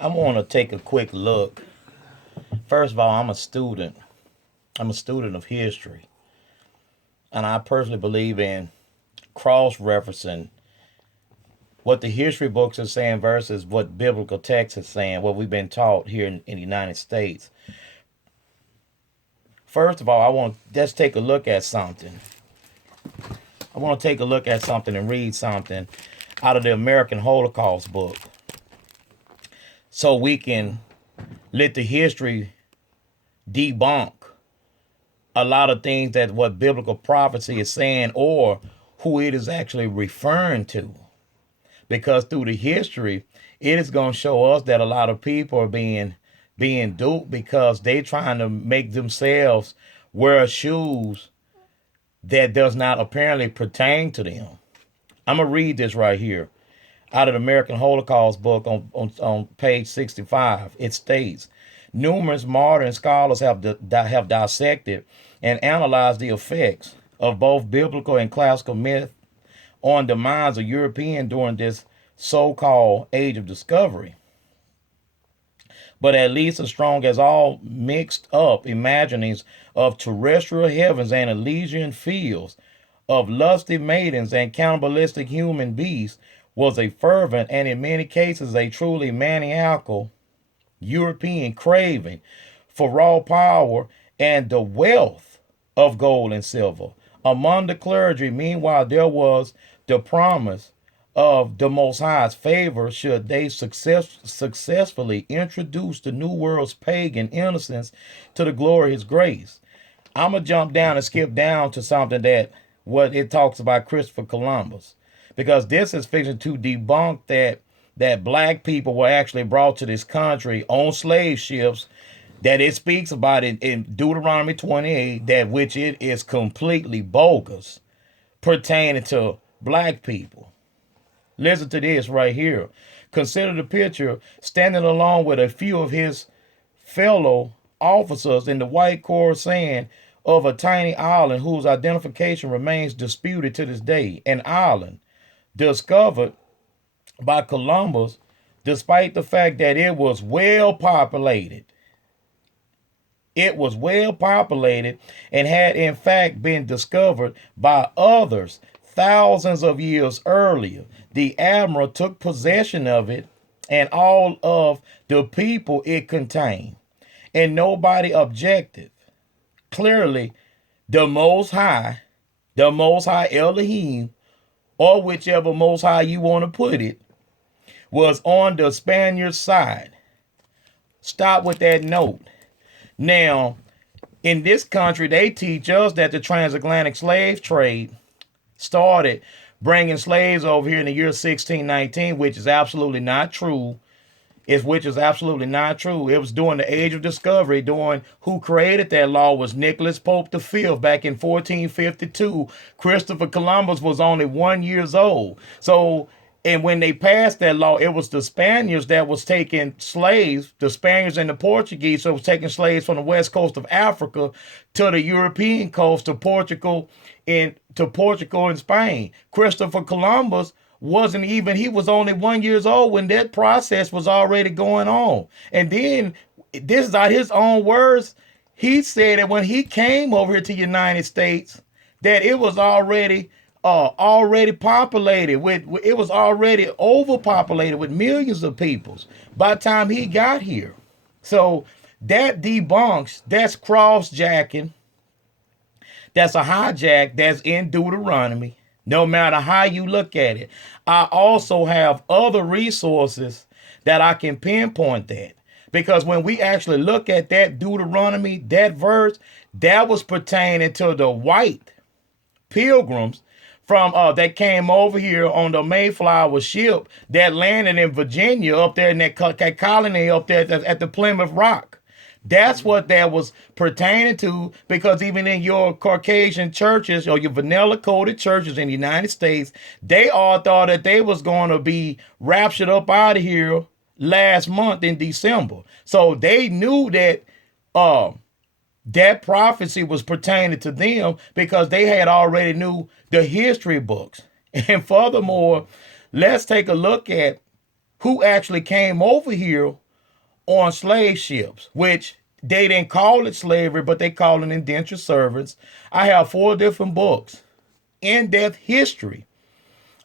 I want to take a quick look. First of all, I'm a student. I'm a student of history. And I personally believe in cross referencing what the history books are saying versus what biblical text is saying, what we've been taught here in the United States. First of all, I want to just take a look at something. I want to take a look at something and read something out of the American Holocaust book so we can let the history debunk a lot of things that what biblical prophecy is saying or who it is actually referring to. Because through the history, it is going to show us that a lot of people are being duped because they trying to make themselves wear shoes that does not apparently pertain to them. I'm going to read this right here out of the American Holocaust book on page 65. It states, numerous modern scholars have dissected and analyzed the effects of both biblical and classical myth on the minds of Europeans during this so-called age of discovery. But at least as strong as all mixed up imaginings of terrestrial heavens and Elysian fields, of lusty maidens and cannibalistic human beasts, was a fervent and in many cases a truly maniacal European craving for raw power and the wealth of gold and silver. Among the clergy, meanwhile, there was the promise of the Most High's favor should they successfully introduce the New World's pagan innocence to the glory of His grace. I'm going to jump down and skip down to something that what it talks about Christopher Columbus, because this is fixing to debunk that black people were actually brought to this country on slave ships, that it speaks about in Deuteronomy 28, that which it is completely bogus pertaining to black people. Listen to this right here. Consider the picture standing along with a few of his fellow officers in the white core sand of a tiny island whose identification remains disputed to this day. An island discovered by Columbus despite the fact that it was well populated. It was well populated and had in fact been discovered by others thousands of years earlier. The admiral took possession of it and all of the people it contained, and nobody objected. Clearly, the Most High Elohim, or whichever Most High you want to put it, was on the Spaniards' side. Stop with that note. Now, in this country, they teach us that the transatlantic slave trade started bringing slaves over here in the year 1619, which is absolutely not true. Which is absolutely not true. It was during the age of discovery, during who created that law was Nicholas Pope V back in 1452. Christopher Columbus was only 1 year old. So, and when they passed that law, it was the Spaniards that was taking slaves, the Spaniards and the Portuguese, so it was taking slaves from the west coast of Africa to the European coast to Portugal and Spain. Christopher Columbus he was only 1 year old when that process was already going on. And then, this is out his own words, he said that when he came over here to the United States, that it was already populated it was already overpopulated with millions of people by the time he got here. So that debunks, that's cross-jacking, that's a hijack that's in Deuteronomy, no matter how you look at it. I also have other resources that I can pinpoint that. Because when we actually look at that Deuteronomy, that verse, that was pertaining to the white pilgrims from that came over here on the Mayflower ship that landed in Virginia up there in that colony up there at the Plymouth Rock. That's what that was pertaining to, because even in your Caucasian churches or your vanilla coded churches in the United States, they all thought that they was going to be raptured up out of here last month in December. So they knew that that prophecy was pertaining to them because they had already knew the history books. And furthermore, let's take a look at who actually came over here on slave ships, which they didn't call it slavery, but they call it indentured servants. I have 4 different books, in-depth history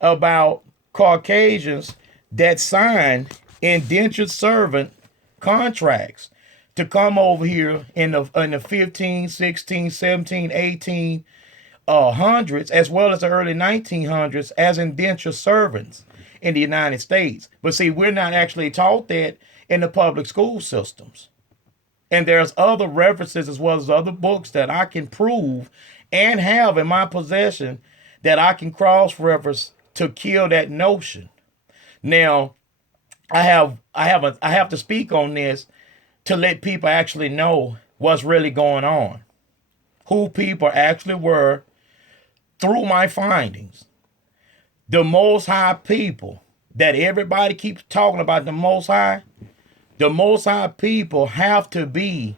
about Caucasians that signed indentured servant contracts to come over here in the 15, 16, 17, 18 hundreds, as well as the early 1900s, as indentured servants in the United States. But see, we're not actually taught that in the public school systems. And there's other references as well as other books that I can prove and have in my possession that I can cross-reference to kill that notion. Now, I have to speak on this to let people actually know what's really going on, who people actually were through my findings. The Most High people that everybody keeps talking about, the Most High people have to be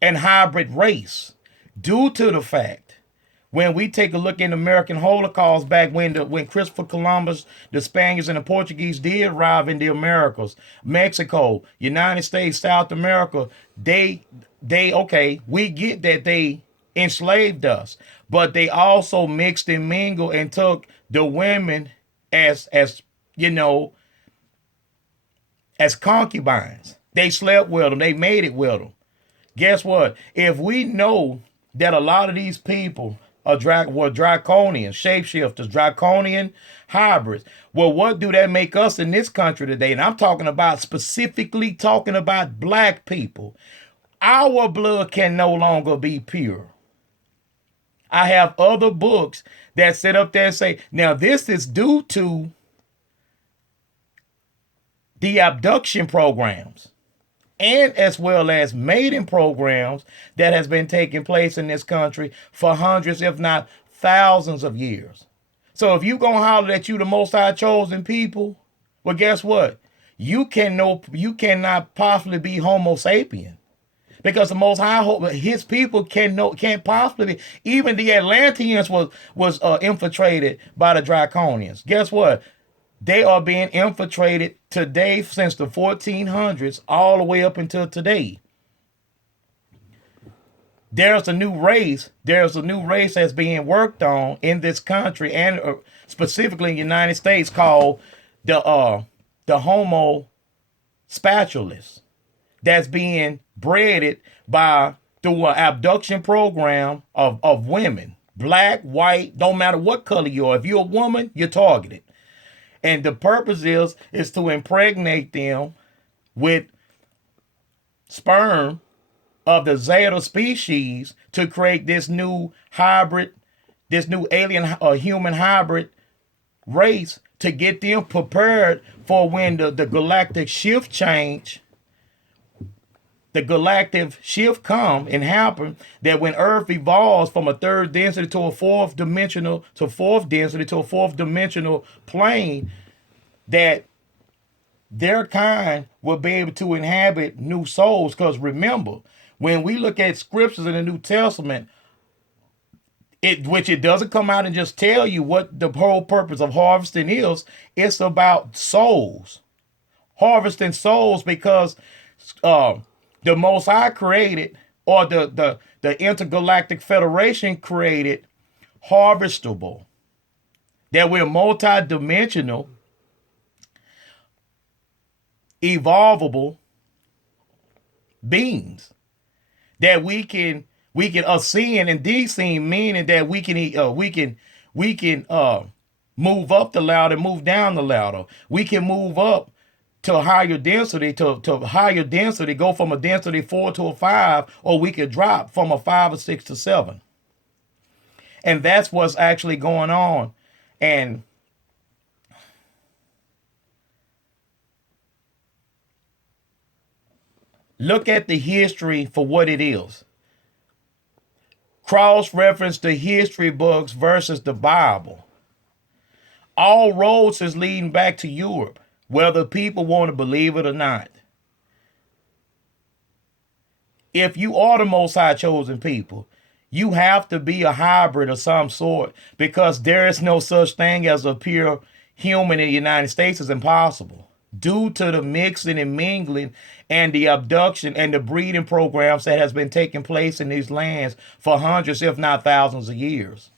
an hybrid race due to the fact when we take a look in the American Holocaust back when Christopher Columbus, the Spaniards and the Portuguese did arrive in the Americas, Mexico, United States, South America, they okay, we get that they enslaved us, but they also mixed and mingled and took the women as you know, as concubines. They slept with them. They made it with them. Guess what? If we know that a lot of these people were draconian, shapeshifters, draconian hybrids, well, what do that make us in this country today? And I'm talking about specifically talking about black people. Our blood can no longer be pure. I have other books that sit up there and say, now this is due to the abduction programs and as well as mating programs that has been taking place in this country for hundreds, if not thousands of years. So if you gonna holler that you the Most High chosen people, well, guess what? You cannot possibly be Homo Sapien. Because the Most High, his people can't possibly be. Even the Atlanteans was infiltrated by the Draconians. Guess what? They are being infiltrated today since the 1400s all the way up until today. There's a new race. There's a new race that's being worked on in this country and specifically in the United States called the Homo Spatialis. That's being bred by through an abduction program of women, black, white, don't matter what color you are. If you're a woman, you're targeted. And the purpose is to impregnate them with sperm of the Zeta species to create this new hybrid, this new alien or human hybrid race to get them prepared for when the galactic shift change, the galactic shift come and happen, that when Earth evolves from a third density to a fourth dimensional plane, that their kind will be able to inhabit new souls. Because remember, when we look at scriptures in the New Testament, which it doesn't come out and just tell you what the whole purpose of harvesting is. It's about souls, harvesting souls, because the Most High created, or the Intergalactic Federation created, harvestable, that we're multi-dimensional, evolvable beings, that we can ascend and descend, meaning that we can move up the ladder and move down the ladder. We can move up to a higher density, to higher density, go from a density 4 to a 5, or we could drop from a 5 or 6 to 7. And that's what's actually going on. And look at the history for what it is. Cross-reference the history books versus the Bible. All roads is leading back to Europe, whether people want to believe it or not. If you are the Most High chosen people, you have to be a hybrid of some sort, because there is no such thing as a pure human in the United States. Is impossible. due to the mixing and mingling and the abduction and the breeding programs that has been taking place in these lands for hundreds, if not thousands of years.